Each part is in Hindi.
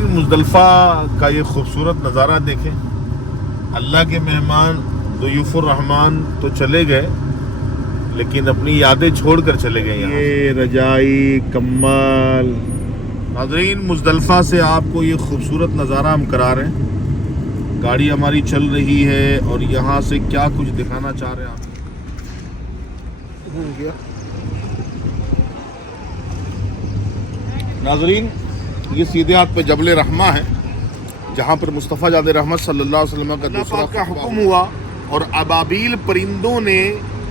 मुज़दलिफ़ा का ये खूबसूरत नज़ारा देखें। अल्लाह के मेहमान दुयूफ़ुर रहमान तो चले गए, लेकिन अपनी यादें छोड़कर चले गए। ये रजाई कम्बल। नाज़रीन, मुज़दलिफ़ा से आपको ये खूबसूरत नज़ारा हम करा रहे हैं। गाड़ी हमारी चल रही है और यहाँ से क्या कुछ दिखाना चाह रहे हैं आप। नाज़रीन, ये सीधे हाथ पे जबल रहमा है, जहाँ पर मुस्तफ़ा जादे रहमत सल्लल्लाहु अलैहि वसल्लम का दूसरा का हुक्म हुआ और अबाबील परिंदों ने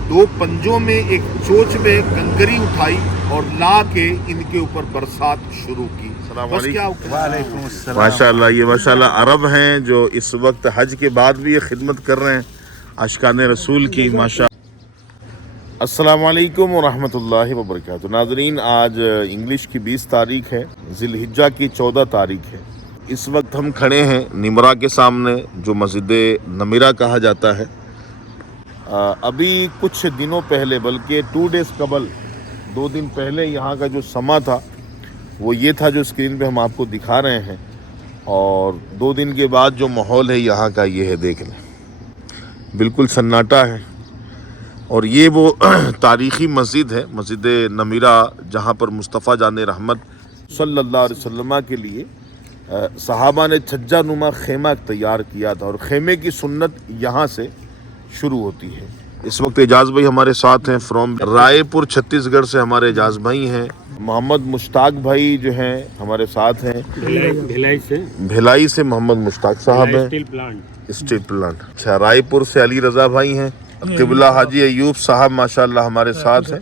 दो पंजों में एक चोंच में कंकरी उठाई और ला के इनके ऊपर बरसात शुरू की। माशाअल्लाह, ये माशाअल्लाह अरब हैं जो इस वक्त हज के बाद भी ये खिदमत कर रहे हैं आशिकाने रसूल की। माशा अस्सलाम वालेकुम व रहमतुल्लाहि व बरकातुहू। नाज़रीन, आज इंग्लिश की 20 तारीख है, ज़िलहिज्जा की 14 तारीख है। इस वक्त हम खड़े हैं निमरा के सामने, जो मस्जिद नमीरा कहा जाता है। अभी कुछ दिनों पहले, बल्कि 2 डेज़ कबल, 2 दिन पहले यहाँ का जो समा था वो ये था जो स्क्रीन पे हम आपको दिखा रहे हैं, और 2 दिन के बाद जो माहौल है यहाँ का ये है, देख लें, बिल्कुल सन्नाटा है। और ये वो तारीख़ी मस्जिद है, मस्जिद नमीरा, जहाँ पर मुस्तफ़ा जाने रहमत सल्लल्लाहु अलैहि वसल्लम के लिए सहाबा ने छज्जा नुमा खेमा तैयार किया था, और खेमे की सुन्नत यहाँ से शुरू होती है। इस वक्त एजाज भाई हमारे साथ हैं, फ्रॉम रायपुर छत्तीसगढ़ से हमारे एजाज भाई हैं। मोहम्मद मुश्ताक भाई जो हैं हमारे साथ हैं, भिलाई से मोहम्मद मुश्ताक साहब हैं, स्टील प्लांट। अच्छा, रायपुर से अली रज़ा भाई हैं। क़िबला हाजी अयूब साहब माशाअल्लाह हमारे साथ हैं।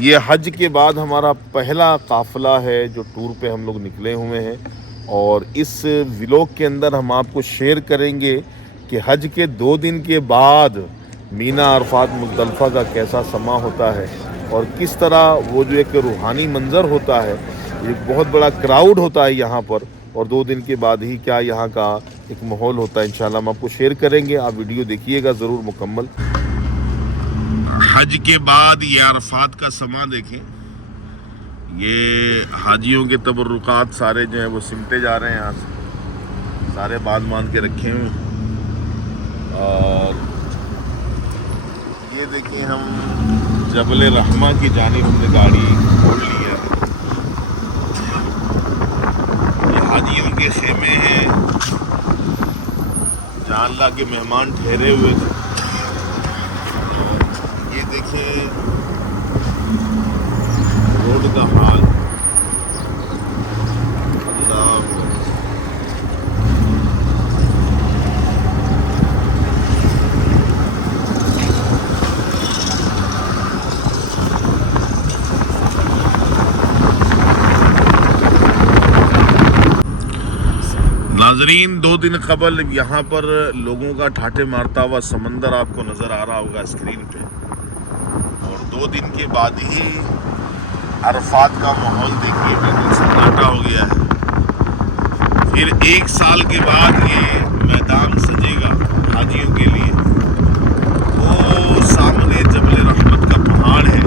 ये हज के बाद हमारा पहला काफ़िला है जो टूर पे हम लोग निकले हुए हैं, और इस व्लॉग के अंदर हम आपको शेयर करेंगे कि हज के 2 दिन के बाद मीना अरफात मुज़दलिफ़ा का कैसा समा होता है, और किस तरह वो जो एक रूहानी मंज़र होता है, एक बहुत बड़ा क्राउड होता है यहाँ पर, और 2 दिन के बाद ही क्या यहाँ का एक माहौल होता है। इंशाल्लाह हम आपको शेयर करेंगे, आप वीडियो देखिएगा ज़रूर मुकम्मल। हज के बाद ये अरफात का समा देखें, ये हाजियों के तबर्रुकात सारे जो हैं वो सिमटे जा रहे हैं यहाँ से, सारे बांध के रखे हुए। और ये देखिए, हम जबल रहमा की जानिब हमने गाड़ी मोड़ ली है। ये हाजियों के खेमे हैं जहाँ अल्लाह के मेहमान ठहरे हुए थे। ये देखिए रोड का हाल, अल्लाह। नाजरीन, 2 दिन कबल यहाँ पर लोगों का ठाटे मारता हुआ समंदर आपको नज़र आ रहा होगा स्क्रीन पे, और 2 दिन के बाद ही अरफात का माहौल देखिए बिल्कुल सन्नाटा हो गया है। फिर 1 साल के बाद ये मैदान सजेगा हाजियों के लिए। वो सामने जबल रहमत का पहाड़ है।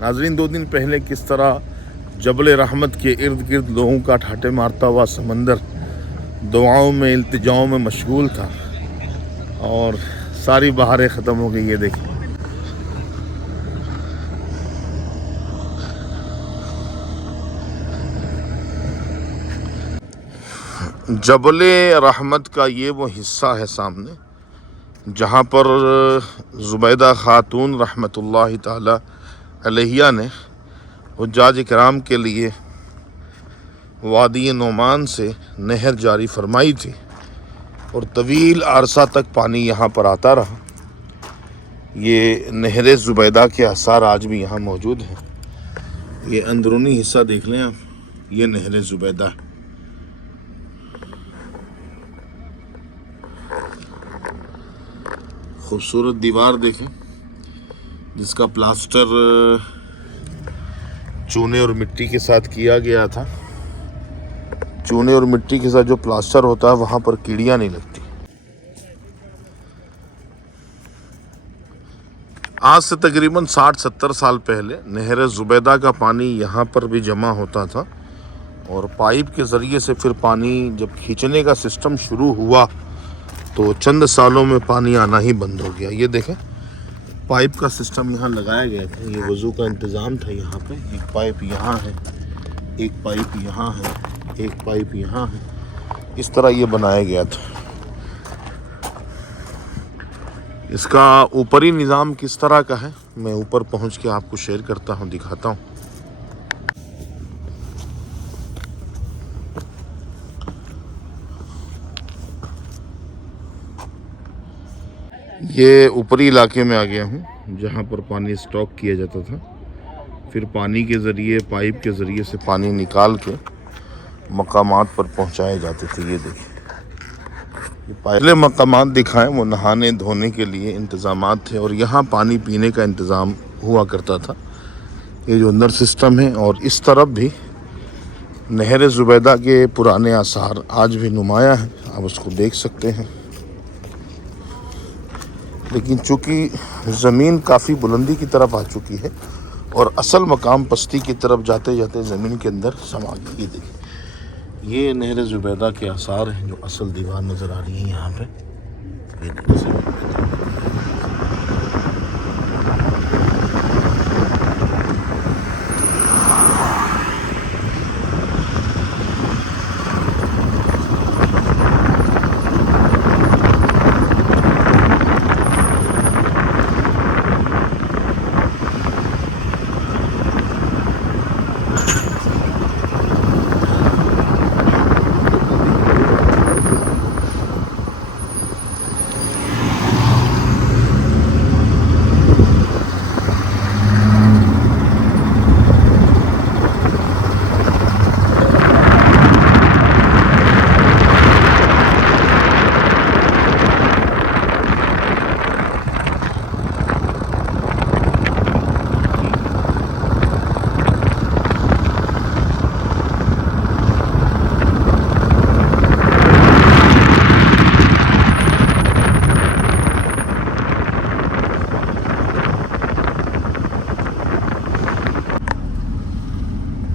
नाजरीन, 2 दिन पहले किस तरह जबल रहमत के इर्द गिर्द लोगों का ठाटे मारता हुआ समंदर दुआओं में, इल्तिजाओं में मशगूल था, और सारी बहारें ख़त्म हो गई। ये देखिए, जबल रहमत का ये वो हिस्सा है सामने, जहाँ पर ज़ुबैदा खातून रहमतुल्लाहि ताला अलैहा ने हुज्जाज इकराम के लिए वादी नोमान से नहर जारी फरमाई थी, और तवील अरसा तक पानी यहाँ पर आता रहा। ये नहर ज़ुबैदा के आसार आज भी यहाँ मौजूद हैं। ये अंदरूनी हिस्सा देख लें आप, ये नहर ज़ुबैदा। खूबसूरत दीवार देखें जिसका प्लास्टर चूने और मिट्टी के साथ किया गया था। चूने और मिट्टी के साथ जो प्लास्टर होता है वहाँ पर कीड़ियाँ नहीं लगती। आज से तकरीबन 60-70 साल पहले नहर ज़ुबैदा का पानी यहाँ पर भी जमा होता था, और पाइप के ज़रिए से फिर पानी जब खींचने का सिस्टम शुरू हुआ तो चंद सालों में पानी आना ही बंद हो गया। ये देखें, पाइप का सिस्टम यहाँ लगाया गया था, ये वज़ू का इंतज़ाम था। यहाँ पे एक पाइप यहाँ है, एक पाइप यहाँ है, एक पाइप यहाँ है, इस तरह ये बनाया गया था। इसका ऊपरी निज़ाम किस तरह का है मैं ऊपर पहुँच के आपको शेयर करता हूँ, दिखाता हूँ। ये ऊपरी इलाके में आ गया हूँ जहाँ पर पानी स्टॉक किया जाता था। फिर पानी के ज़रिए, पाइप के ज़रिए से पानी निकाल के मकामात पर पहुँचाए जाते थे। ये देखिए, ये पहले मकामात दिखाएं वो नहाने धोने के लिए इंतज़ामात थे और यहाँ पानी पीने का इंतज़ाम हुआ करता था। ये जो अंदर सिस्टम है, और इस तरफ भी नहर ज़ुबैदा के पुराने आसार आज भी नुमाया हैं, आप उसको देख सकते हैं। लेकिन चूँकि ज़मीन काफ़ी बुलंदी की तरफ आ चुकी है और असल मकाम पस्ती की तरफ जाते जाते ज़मीन के अंदर समा गई। ये देखिए, ये नहर ज़ुबैदा के आसार हैं, जो असल दीवार नज़र आ रही है यहाँ पे।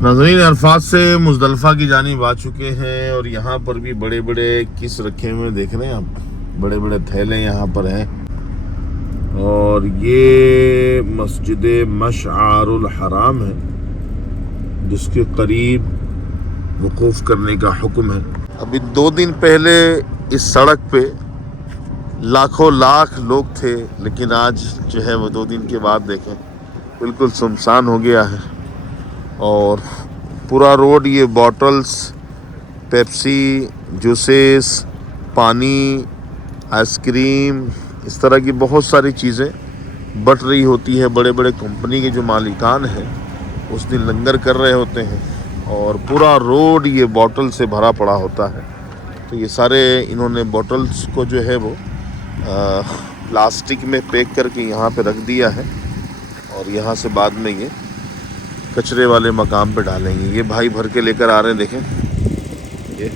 नाज़रीन, अरफात से मुज़दलिफ़ा की जानिब आ चुके हैं और यहाँ पर भी बड़े बड़े किस रखे हुए देख रहे हैं आप, बड़े बड़े थैले यहाँ पर हैं। और ये मस्जिद मशआरुल हराम है जिसके करीब वक़ूफ़ करने का हुक्म है। अभी 2 दिन पहले इस सड़क पे लाखों लाख लोग थे, लेकिन आज जो है वो 2 दिन के बाद देखें बिल्कुल सुनसान हो गया है। और पूरा रोड ये बॉटल्स, पेप्सी, जूसेस, पानी, आइसक्रीम, इस तरह की बहुत सारी चीज़ें बट रही होती है। बड़े बड़े कंपनी के जो मालिकान हैं उस दिन लंगर कर रहे होते हैं और पूरा रोड ये बॉटल से भरा पड़ा होता है। तो ये सारे इन्होंने बॉटल्स को जो है वो प्लास्टिक में पैक करके यहाँ पे रख दिया है और यहाँ से बाद में ये कचरे वाले मकाम पे डालेंगे। ये भाई भर के लेकर आ रहे हैं, देखें ये।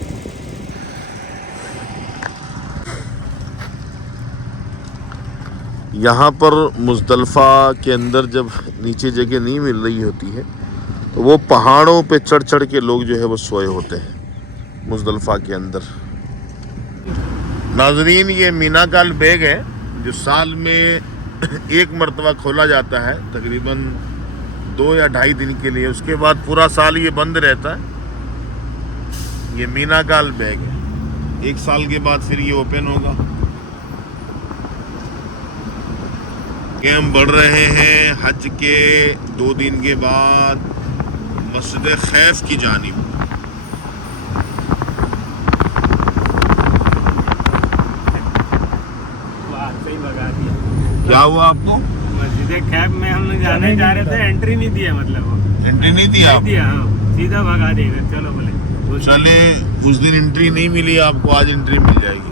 यहाँ पर मुज़दलिफ़ा के अंदर जब नीचे जगह नहीं मिल रही होती है तो वो पहाड़ों पे चढ़ चढ़ के लोग जो है वो सोए होते हैं मुज़दलिफ़ा के अंदर। नाज़रीन, ये मीना का बैग है जो साल में एक मरतबा खोला जाता है, तकरीबन 2 या 2.5 दिन के लिए। उसके बाद पूरा साल ये बंद रहता है। ये मीना का बैग है, 1 साल के बाद फिर ये ओपन होगा। ये हम बढ़ रहे हैं हज के 2 दिन के बाद मस्जिद खैफ की जानिब। क्या हुआ आपको? मस्जिद खैफ में हम लोग जाने जा रहे थे, एंट्री नहीं दिया, मतलब वो एंट्री नहीं दिया? नहीं दिया, हाँ, सीधा भगा देगा। चलो बोले चले, उस दिन एंट्री नहीं मिली आपको, आज एंट्री मिल जाएगी।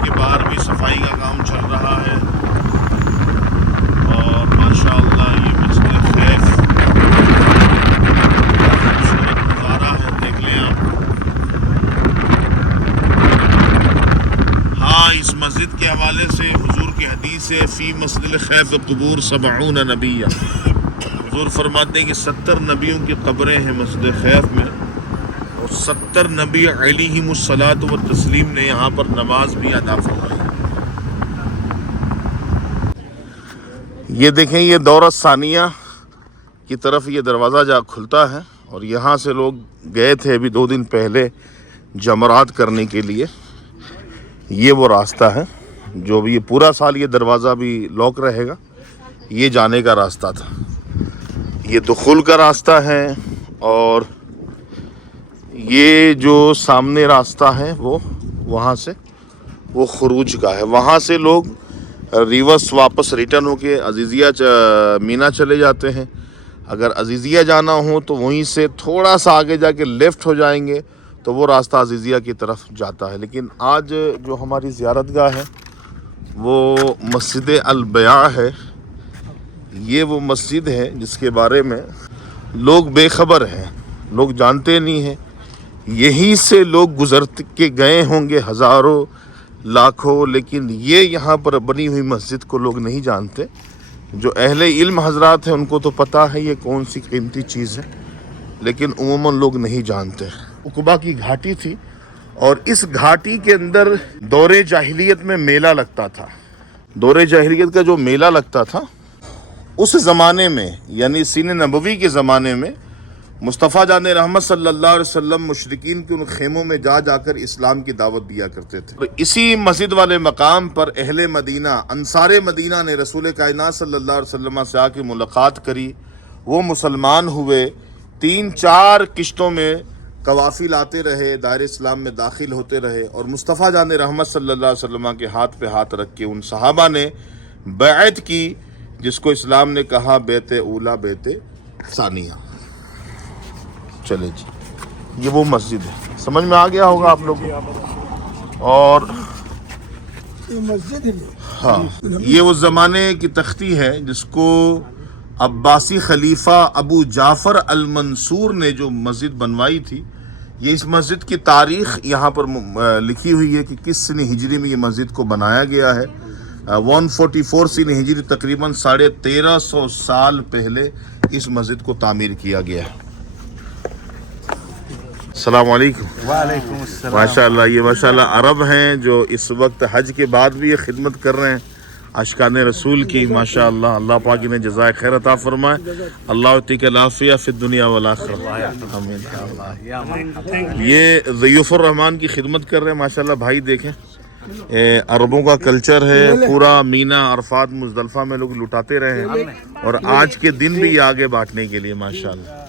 के बाहर भी सफाई का काम चल रहा है और माशाअल्लाह ये मस्जिद खैफ नज़ारा है, देख लें आप। हाँ, इस से फ़ी मस्जिद खैफ क़ुबूर 70 नबिया। हुज़ूर फरमाते हैं कि 70 नबियों की कब्रें हैं मस्जिद खैफ में, और 70 नबी अलैहिमुस्सलातु व तस्लीम ने यहाँ पर नमाज भी अदा फरमाई। ये देखें, ये दौरा सानिया की तरफ ये दरवाज़ा जा खुलता है, और यहाँ से लोग गए थे अभी 2 दिन पहले जमरात करने के लिए। ये वो रास्ता है जो भी, ये पूरा साल ये दरवाज़ा भी लॉक रहेगा। ये जाने का रास्ता था, ये दुखुल का रास्ता है, और ये जो सामने रास्ता है वो वहाँ से वो खुरूज का है। वहाँ से लोग रिवर्स वापस रिटर्न होके अजीज़िया मीना चले जाते हैं। अगर अजीज़िया जाना हो तो वहीं से थोड़ा सा आगे जाके लेफ़्ट हो जाएंगे तो वो रास्ता अजीज़िया की तरफ जाता है। लेकिन आज जो हमारी ज़ियारतगाह है वो मस्जिद अल-बया है। ये वो मस्जिद है जिसके बारे में लोग बेखबर हैं, लोग जानते नहीं हैं। यहीं से लोग गुजर के गए होंगे हज़ारों लाखों, लेकिन ये यहाँ पर बनी हुई मस्जिद को लोग नहीं जानते। जो अहले इल्म हजरात हैं उनको तो पता है ये कौन सी कीमती चीज़ है, लेकिन उमूमन लोग नहीं जानते। उकबा की घाटी थी, और इस घाटी के अंदर दौरे जाहिलियत में मेला लगता था। दौरे जाहिलियत का जो मेला लगता था उस ज़माने में, यानी सीने नबवी के ज़माने में, मुस्तफ़ा जान रहमत सल्लल्लाहु अलैहि वसल्लम मुशरिकीन के उन खेमों में जा जाकर इस्लाम की दावत दिया करते थे। तो इसी मस्जिद वाले मकाम पर अहले मदीना, अंसारे मदीना ने रसूल कायनात सल्लल्लाहु अलैहि वसल्लम से आके मुलाकात करी। वो मुसलमान हुए, 3-4 किश्तों में कवाफिल आते रहे, दायरे इस्लाम में दाखिल होते रहे, और मुस्तफ़ा जान रहमत सल्लल्लाहु अलैहि वसल्लम के हाथ पे हाथ रख के उन सहाबा ने बैत की, जिसको इस्लाम ने कहा बैत ऊला बैत सानिया। चले जी, ये वो मस्जिद है, समझ में आ गया होगा आप लोगों को। और ये मस्जिद है, हाँ, ये वो ज़माने की तख्ती है जिसको अब्बासी खलीफा अबू जाफ़र अल मंसूर ने जो मस्जिद बनवाई थी। ये इस मस्जिद की तारीख़ यहाँ पर लिखी हुई है कि किस सन हिजरी में ये मस्जिद को बनाया गया है। 144 सन हिजरी, तकरीबन 1350 साल पहले इस मस्जिद को तामीर किया गया है। अस्सलाम वालेकुम। वालेकुम अस्सलाम। माशाअल्लाह, ये माशाअल्लाह अरब हैं जो इस वक्त हज के बाद भी ये खिदमत कर रहे हैं अशकान रसूल की। माशाअल्लाह, अल्लाह पाक इन्हें जज़ाए खैर अता फरमाए। अल्लाह युतीक लाफिया फिद दुनिया वल आखिरह, आमीन। ये ज़ियूफ़ुर रहमान की खिदमत कर रहे हैं माशाअल्लाह। भाई देखें, अरबों का कल्चर है पूरा। मीना, अरफात, मुज़दलिफ़ा में लोग लुटाते रहे हैं, और आज के दिन भी आगे बांटने के लिए माशाअल्लाह।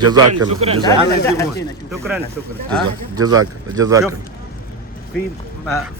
जज़ाक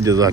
जज़ाक।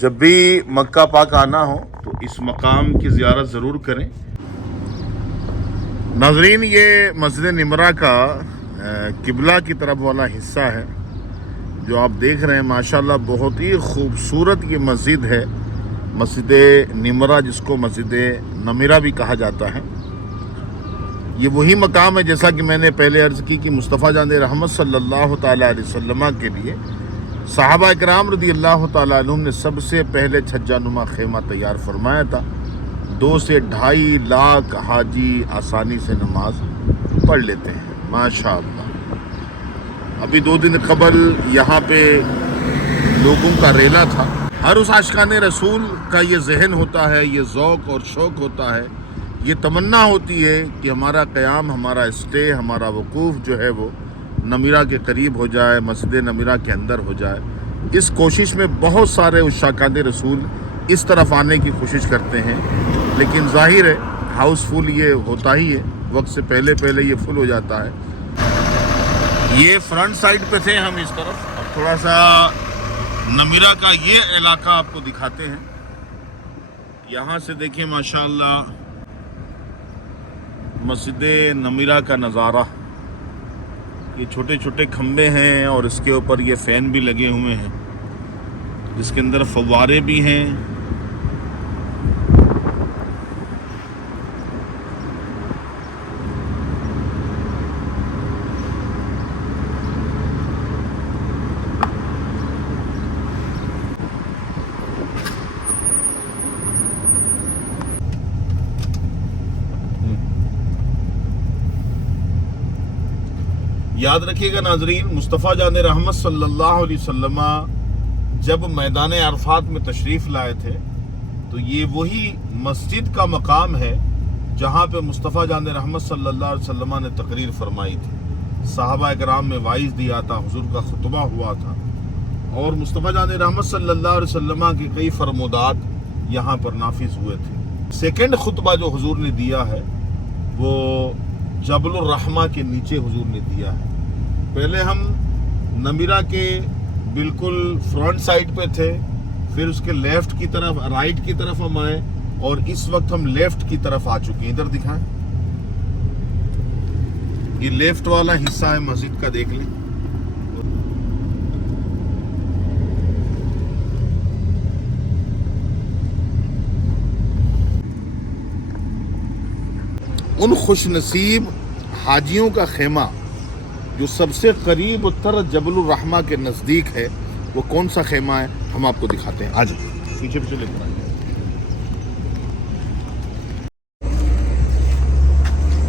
जब भी मक्का पाक आना हो तो इस मकाम की ज़ियारत ज़रूर करें। नाज़रीन, ये मस्जिद निमरा का किबला की तरफ वाला हिस्सा है जो आप देख रहे हैं। माशाल्लाह बहुत ही खूबसूरत ये मस्जिद है, मस्जिद निमरा, जिसको मस्जिद नमीरा भी कहा जाता है। ये वही मकाम है, जैसा कि मैंने पहले अर्ज़ की, कि मुस्तफ़ा जान रहमत सल्लल्लाहु ताला अलैहि वसल्लम के लिए सहाबा इकराम रज़ी अल्लाह ताला अन्हुम ने सबसे पहले छज्जानुमा खेमा तैयार फरमाया था। 2 से 2.5 लाख हाजी आसानी से नमाज पढ़ लेते हैं माशाअल्लाह। अभी 2 दिन कबल यहाँ पे लोगों का रेला था। हर उस आशिकाने रसूल का ये जहन होता है, ये ज़ौक़ और शौक़ होता है, ये तमन्ना होती है कि हमारा क़याम, हमारा स्टे, हमारा वकूफ़ जो है वो नमीरा के करीब हो जाए, मस्जिद नमीरा के अंदर हो जाए। इस कोशिश में बहुत सारे आशिकाने रसूल इस तरफ आने की कोशिश करते हैं, लेकिन ज़ाहिर है हाउसफुल ये होता ही है, वक्त से पहले पहले ये फुल हो जाता है। ये फ्रंट साइड पे थे हम इस तरफ। अब थोड़ा सा नमीरा का ये इलाका आपको दिखाते हैं। यहाँ से देखिए माशाअल्लाह मस्जिद नमीरा का नज़ारा। ये छोटे छोटे खम्बे हैं और इसके ऊपर ये फ़ैन भी लगे हुए हैं, जिसके अंदर फव्वारे भी हैं। याद रखिएगा नाजरीन, मुस्तफ़ा जान रहमत सल्लल्लाहु अलैहि वसल्लम जब मैदान अरफात में तशरीफ़ लाए थे तो ये वही मस्जिद का मकाम है जहाँ पे मुस्तफ़ा जान रहमत सल्लल्लाहु अलैहि वसल्लम ने तकरीर फरमाई थी। सहाबा कराम में वाइज़ दिया था, हुजूर का खुतबा हुआ था और मुस्तफ़ा जान रहमत सल्लल्लाहु अलैहि वसल्लम के कई फरमुदात यहाँ पर नाफिज हुए थे। सेकंड खुतबा जो हुजूर ने दिया है वो जबल रहमा के नीचे हुजूर ने दिया है। पहले हम नमीरा के बिल्कुल फ्रंट साइड पे थे, फिर उसके लेफ्ट की तरफ, राइट की तरफ हम आए और इस वक्त हम लेफ्ट की तरफ आ चुके हैं। इधर दिखाएं, ये लेफ्ट वाला हिस्सा है मस्जिद का, देख लें। उन खुशनसीब हाजियों का खेमा जो सबसे करीब उत्तर जबल रहमा के नज़दीक है, वो कौन सा खेमा है हम आपको दिखाते हैं। आज पीछे पीछे लेकर आइए।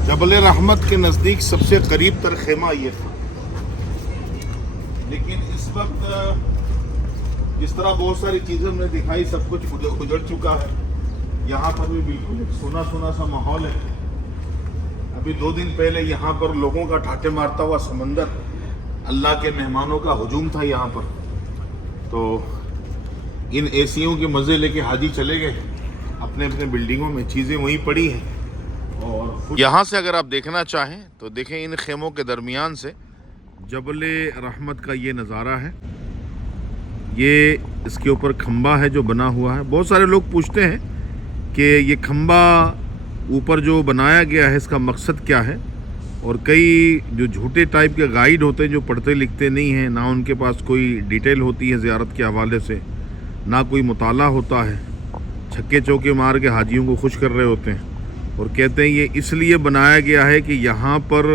जबल रहमत के नज़दीक सबसे करीब तर खेमा ये था, लेकिन इस वक्त जिस तरह बहुत सारी चीज़ें हमने दिखाई सब कुछ उजड़ चुका है। यहाँ पर भी बिल्कुल एक सोना सोना सा माहौल है। अभी 2 दिन पहले यहाँ पर लोगों का ठाटे मारता हुआ समंदर, अल्लाह के मेहमानों का हुजूम था यहाँ पर। तो इन एसियों के मज़े लेके हाजी चले गए अपने अपने बिल्डिंगों में, चीज़ें वहीं पड़ी हैं। और यहाँ से अगर आप देखना चाहें तो देखें, इन खेमों के दरमियान से जबल रहमत का ये नज़ारा है। ये इसके ऊपर खंबा है जो बना हुआ है। बहुत सारे लोग पूछते हैं कि ये खंबा ऊपर जो बनाया गया है इसका मकसद क्या है, और कई जो झूठे टाइप के गाइड होते हैं जो पढ़ते लिखते नहीं हैं, ना उनके पास कोई डिटेल होती है ज़ियारत के हवाले से, ना कोई मुताला होता है, छक्के चौके मार के हाजियों को खुश कर रहे होते हैं और कहते हैं ये इसलिए बनाया गया है कि यहाँ पर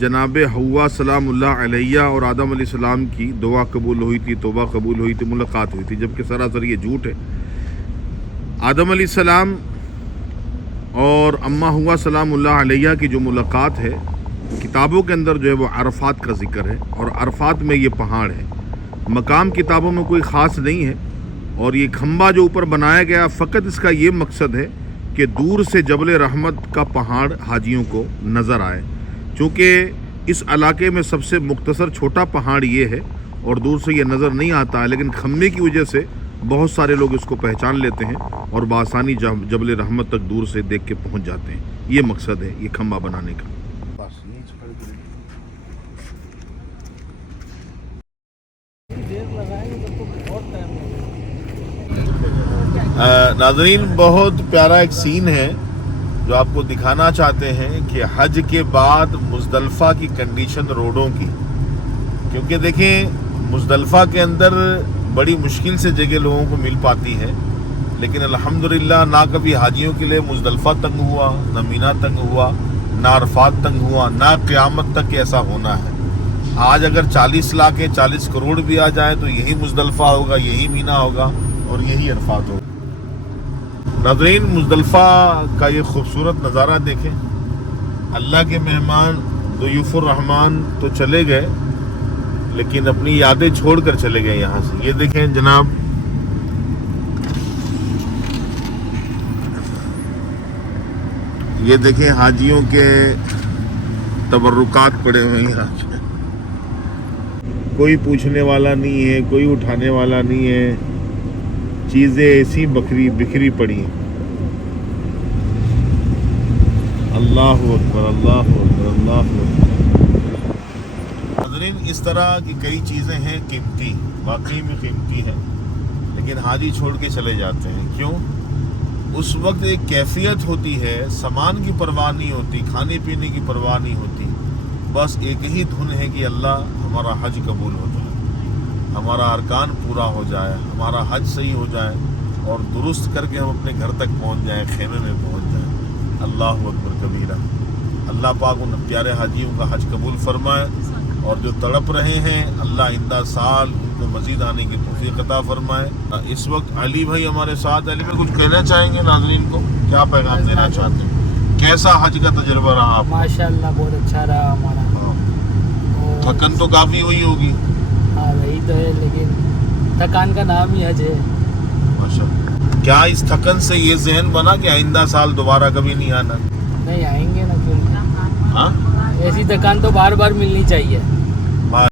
जनाब हव्वा सलामुल्लाह अलैहा और आदम अलैहिस्सलाम की दुआ कबूल हुई थी, तौबा कबूल हुई थी, मुलाकात हुई थी, जबकि सरासर ये झूठ है। आदम अलैहिस्सलाम और अम्मा हुआ सलामुल्लाह अलैहा की जो मुलाकात है, किताबों के अंदर जो है वो अरफात का जिक्र है, और अरफात में ये पहाड़ है। मकाम किताबों में कोई ख़ास नहीं है, और ये खंबा जो ऊपर बनाया गया फ़कत इसका ये मकसद है कि दूर से जबल रहमत का पहाड़ हाजियों को नज़र आए। चूँकि इस इलाके में सबसे मुख्तसर छोटा पहाड़ ये है और दूर से ये नज़र नहीं आता है, लेकिन खम्बे की वजह से बहुत सारे लोग इसको पहचान लेते हैं और बासानी जबल रहमत तक दूर से देख के पहुंच जाते हैं। ये मकसद है ये खंबा बनाने का। नाज़रीन, बहुत प्यारा एक सीन है जो आपको दिखाना चाहते हैं कि हज के बाद मुज़दलिफ़ा की कंडीशन रोडों की, क्योंकि देखें मुज़दलिफ़ा के अंदर बड़ी मुश्किल से जगह लोगों को मिल पाती है, लेकिन अल्हम्दुलिल्लाह ना कभी हाजियों के लिए मुज़दलिफ़ा तंग हुआ, ना मीना तंग हुआ, ना अरफात तंग हुआ, ना क़यामत तक ऐसा होना है। आज अगर 40 लाख 40 करोड़ भी आ जाए तो यही मुज़दलिफ़ा होगा, यही मीना होगा और यही अरफात होगा। नाज़रीन, मुज़दलिफ़ा का ये खूबसूरत नज़ारा देखें। अल्लाह के मेहमान दुयूफ़ुर रहमान तो चले गए, लेकिन अपनी यादें छोड़कर चले गए यहाँ से। ये देखें जनाब, ये देखें हाजियों के तबर्रुकात पड़े हुए हैं यहाँ। कोई पूछने वाला नहीं है, कोई उठाने वाला नहीं है, चीज़ें ऐसी बिखरी पड़ी हैं। अल्लाहु अकबर, अल्लाहु अकबर, अल्लाहु अकबर। नाज़रीन, इस तरह की कई चीज़ें हैं कीमती, वाकई में कीमती हैं, लेकिन हाजी छोड़ के चले जाते हैं। क्यों? उस वक्त एक कैफियत होती है, सामान की परवाह नहीं होती, खाने पीने की परवाह नहीं होती, बस एक ही धुन है कि अल्लाह हमारा हज कबूल हो जाए, हमारा अरकान पूरा हो जाए, हमारा हज सही हो जाए और दुरुस्त करके हम अपने घर तक पहुंच जाएं, खेमे में पहुंच जाएं। अल्लाहु अकबर कबीरा। अल्लाह पाक उन प्यारे हाजियों का हज कबूल फरमाए, और जो तड़प रहे हैं अल्लाह इंदा साल उनको मज़ीद आने की तौफीक अता फरमाए। इस वक्त अली भाई हमारे साथ। अली भाई, कुछ कहना चाहेंगे नाज़रीन को? क्या पैगाम देना चाहते हैं? कैसा हज का तजुर्बा रहा आपका? माशाअल्लाह बहुत अच्छा रहा हमारा। थकन तो काफी हुई होगी। हाँ वही तो है, लेकिन थकान का नाम ही हज है। माशाल्लाह। क्या इस थकन से ये जहन बना कि आइंदा साल दोबारा कभी नहीं आना? नहीं आएंगे ना, क्यों नहीं? हाँ, ऐसी थकान तो बार बार मिलनी चाहिए।